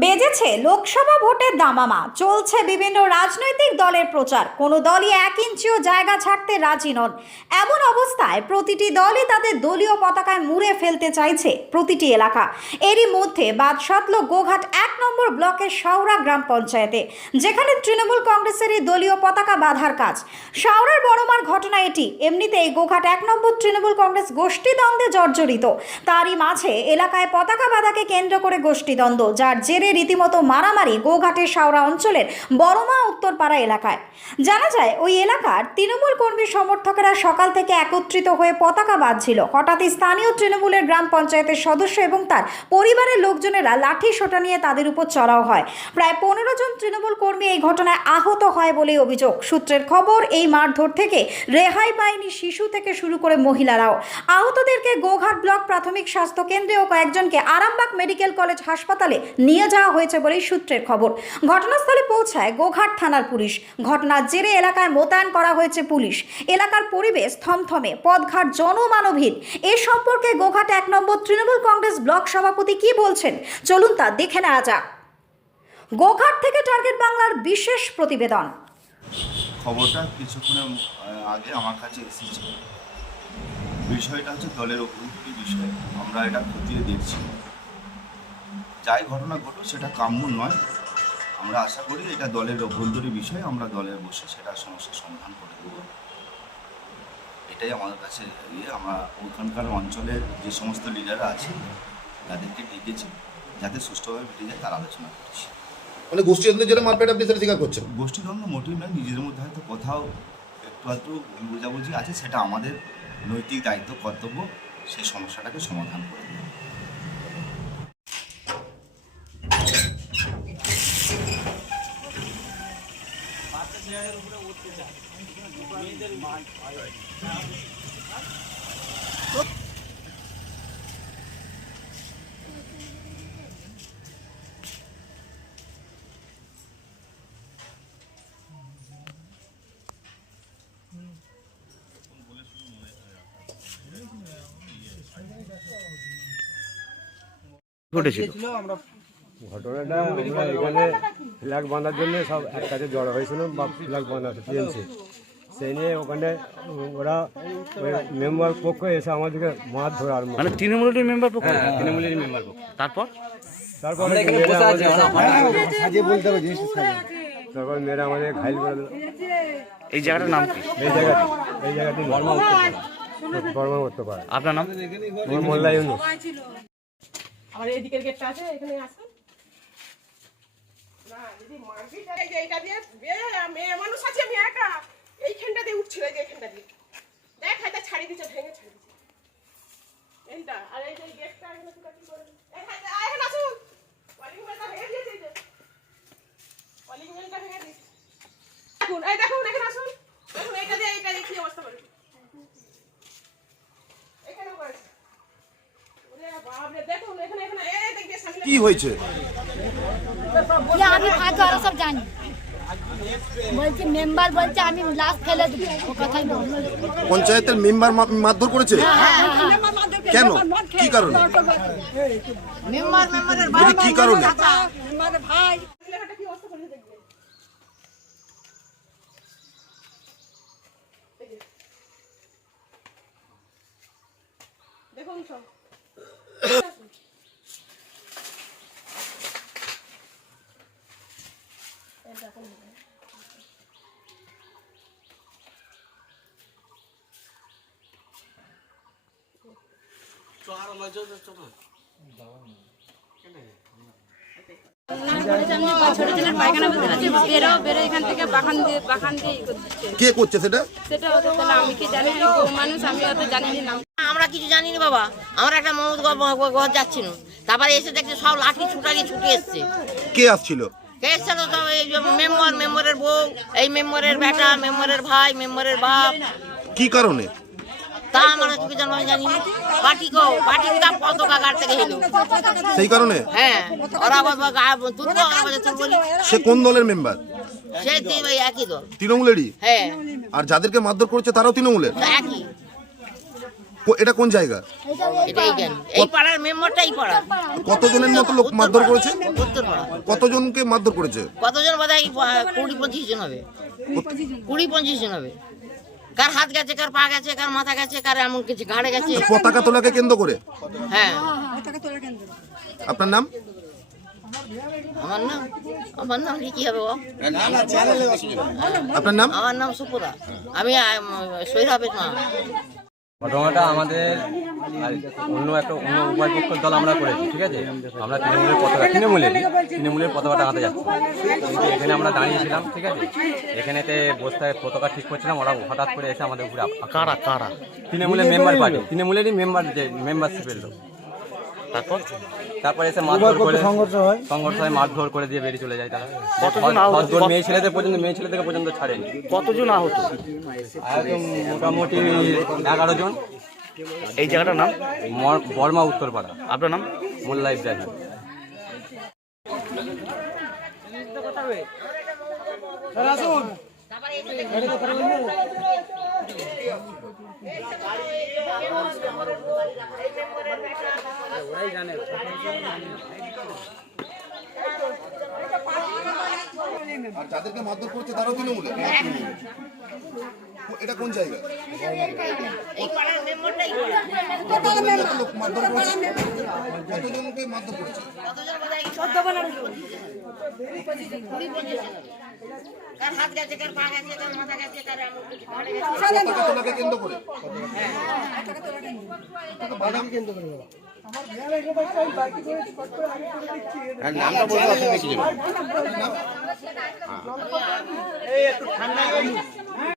বেজেছে লোকসভা ভোটের দামামা, চলছে বিভিন্ন রাজনৈতিক দলের প্রচার। কোনো দলই 1 ইঞ্চিও জায়গা ছাড়তে রাজি নন। এমন অবস্থায় প্রতিটি দলই তাদের দলীয় পতাকায় মুড়ে ফেলতে চাইছে প্রতিটি এলাকা। এরই মধ্যে বাদ সাধল গোঘাট 1 নম্বর ব্লকের শাওরা গ্রাম পঞ্চায়েতে, যেখানে তৃণমূল কংগ্রেসেরই দলীয় পতাকা বাঁধার কাজ। শাওরার বড়মার ঘটনা এটি। এমনিতেই গোঘাট 1 নম্বর তৃণমূল কংগ্রেস গোষ্ঠীদ্বন্দ্বে জর্জরিত। তারই মাঝে এলাকায় পতাকা বাঁধাকে কেন্দ্র করে গোষ্ঠীদ্বন্দ্ব, যার জেরে রীতিমতো মারামারি গোঘাটের শাওরা অঞ্চলের বড়মা উত্তরপাড়া এলাকায়। জানা যায়, ওই এলাকার তৃণমূল কর্মী সমর্থকেরা সকাল থেকে একত্রিত হয়ে পতাকা বাঁধছিল। হঠাৎই স্থানীয় তৃণমূলের গ্রাম পঞ্চায়েতের সদস্য এবং তার পরিবারের লোকজনেরা লাঠি সোঁটা নিয়ে তাদের উপর চড়াও হয়। প্রায় 15 জন তৃণমূল কর্মী এই ঘটনায় আহত হয় বলে অভিযোগ। সূত্রের খবর, এই মারধর থেকে রেহাই পায়নি শিশু থেকে শুরু করে মহিলারাও। আহতদেরকে গোঘাট ব্লক প্রাথমিক স্বাস্থ্য কেন্দ্রে ও কয়েকজনকে আরামবাগ মেডিকেল কলেজ হাসপাতালে নিয়ে যাওয়া হয়েছে বলেই সূত্রের খবর। ঘটনাস্থলে পৌঁছায় গোঘাট থানার পুলিশ। ঘটনার জেরে এলাকায় মোতায়েন করা হয়েছে পুলিশ। এলাকার পরিবেশ থমথমে, পথঘাট জনমানবহীন। এ সম্পর্কে গোঘাট 1 নম্বর তৃণমূল কংগ্রেস ব্লক সভাপতি কি বলছেন, চলুন তা দেখে নেওয়া যাক। গোঘাট থেকে টার্গেট বাংলার বিশেষ প্রতিবেদন। খবরটা কিছুক্ষণের আগে আমার কাছে এসেছে। বিষয়টা হচ্ছে দলের অভ্যন্তরীণ বিষয়। আমরা এটা খতিয়ে দেখছি। যাই ঘটনা ঘটুক সেটা কাম্য নয়। আমরা আশা করি এটা দলের অভ্যন্তরীণ বিষয়। আমরা দলের বসে সেটা সমস্যার সমাধান করে দেব। এটাই আমাদের কাছে আমরা ওখানকার অঞ্চলের যে সমস্ত লিডাররা আছে তাদেরকে ডেকেছি, যাতে সুষ্ঠুভাবে মিটে যায় তার আলোচনা করছি। মানে গোষ্ঠীদ্বন্দ্বের জন্য মারপেট আপনি সেটা স্বীকার করছেন? গোষ্ঠীদ্বন্দ্ব মোটেই নয়, নিজেদের মধ্যে হয়তো কোথাও একটু আধটু ভুল বোঝাবুঝি আছে, সেটা আমাদের নৈতিক দায়িত্ব, কর্তব্য সেই সমস্যাটাকে সমাধান করে দেওয়া। ঘটেছিল ঘটনাটা আমরা এখানে ফ্ল্যাগ বাঁধার জন্য সব এক কাছে জড়ো হয়েছিল বা ফ্ল্যাগ বাঁধাতে টিএমসি, সেই নিয়ে ওখানে ওরা মেম্বার পক্ষ এসে আমাদেরকে মারধর আর মানে তৃণমূলের মেম্বার পক্ষ? তৃণমূলের মেম্বার পক্ষ। তারপর তারপর মেয়েরা আমাদের ঘাইল করে দিল। এই জায়গাটার নাম কি? এই জায়গাটি বর্মা করতে পারে। আপনার নাম? মোল্লা ইউনুস। আমার এদিকের গেটটা আছে, এখানে আসুন না। যদি মারপিট এই যে এইটা দিয়ে মেয়ে মানুষ আছে, আমি একা এইখানটা দিয়ে উঠছিল, এই যে এইখানটা দিয়ে দেখ হাতে ছাড়ি দিচ্ছে, ভেঙে ছাড়ি দিচ্ছে এইটা। আর এই যে গেটটা এখানে তুই কি করে এখানে আসুন, কলিং বেলটা ভেঙে দিয়েছে, এই যে কলিং বেলটা ভেঙে দিয়েছে। দেখুন এই দেখুন, এখানে আসুন, দেখুন এইটা দিয়ে কি অবস্থা করে এখানেও করেছে। কি হয়েছে? আমি ফাঁকা ওরা সব জানি, বলছি মেম্বার বলছে আমি লাশ ফেলে দেবো, ও কথাই বলছে। পঞ্চায়েতের মেম্বার মারধর করেছে? কেন? কি কারণে? কি কারণে? ভাই দেখুন সব কে করছে সেটা? আমরা কিছু জানি না বাবা। আমরা একটা মমদ ঘর যাচ্ছিল, তারপরে এসে দেখছি সব লাঠি ছুটে এসছে। কে আসছিল? এসছিল সব এই মেম্বারের বউ, এই মেম্বারের বেটা, মেম্বারের ভাই, মেম্বারের বাপ। কি কারণে? তা আমরা কি জানো জানি না। পার্টি পতাকা গাড় থেকে হেলো, সেই কারণে? হ্যাঁ, ওরা তুলবো, বলি সে কোন দলের মেম্বার? সে একই দল, তৃণমূলেরই? হ্যাঁ। আর যাদেরকে মারধর করেছে তারাও তৃণমূলের? একই। এটা কোন জায়গা? এটা এইখানে এই পাড়ার মেম্বারটা এই পাড়া কতজনের মতো লোক মারধর করেছে? উত্তর পাড়া। কতজনকে মারধর করেছে? কতজন বোধ হয় 20-25 জন হবে, 20-25 জন হবে। কার হাত গেছে, কার পা গেছে, কার মাথা গেছে, কার এমন কিছু ঘাড়ে গেছে। পতাকা তোলাকে কেন্দ্র করে? হ্যাঁ। আপনার নাম? আমার নাম কি হবে বাবা? আপনার নাম? আমার নাম সুপুরা। আমি সৈরাবের মা। ঘটনাটা আমাদের অন্য উভয়পক্ষের দল আমরা করেছি, ঠিক আছে। আমরা তৃণমূলের পতাকাটা হাতে যাচ্ছি, কিন্তু এখানে আমরা দাঁড়িয়েছিলাম, ঠিক আছে। এখানেতে বস্তায় পতাকা ঠিক করছিলাম, ওরা হঠাৎ করে এসে আমাদের উপরে কারা তৃণমূলের মেম্বার পার্টি, তৃণমূলেরই মেম্বারশিপের লোক। তারপর এসে মারধর করে সংঘর্ষ হয়, মারধর করে দিয়ে বেরিয়ে চলে যায় তারা। মেয়ে ছেলেদের পর্যন্ত ছাড়েনি। কতজন আহত? মোটামুটি 11 জন। এই জায়গাটার নাম? বর্মা উত্তরপাড়া। আপনার নাম? মোল্লা ইব্রাহিম। আর যাদেরকে মারধর করছে তারাও তৃণমূলে? এটা কোন জায়গা? এই পাড়ার মেম্বারটা এই পাড়া। লোক মারধর করেছে? কতজনকে মারধর করেছে? কতজন বোধ হয় 20-25 জন। কার হাত গেছে, কার পা গেছে, কার মাথা গেছে, কার এমন কিছু ঘাড়ে গেছে। পতাকা তোলাকে কেন্দ্র করে? নামটা বলতে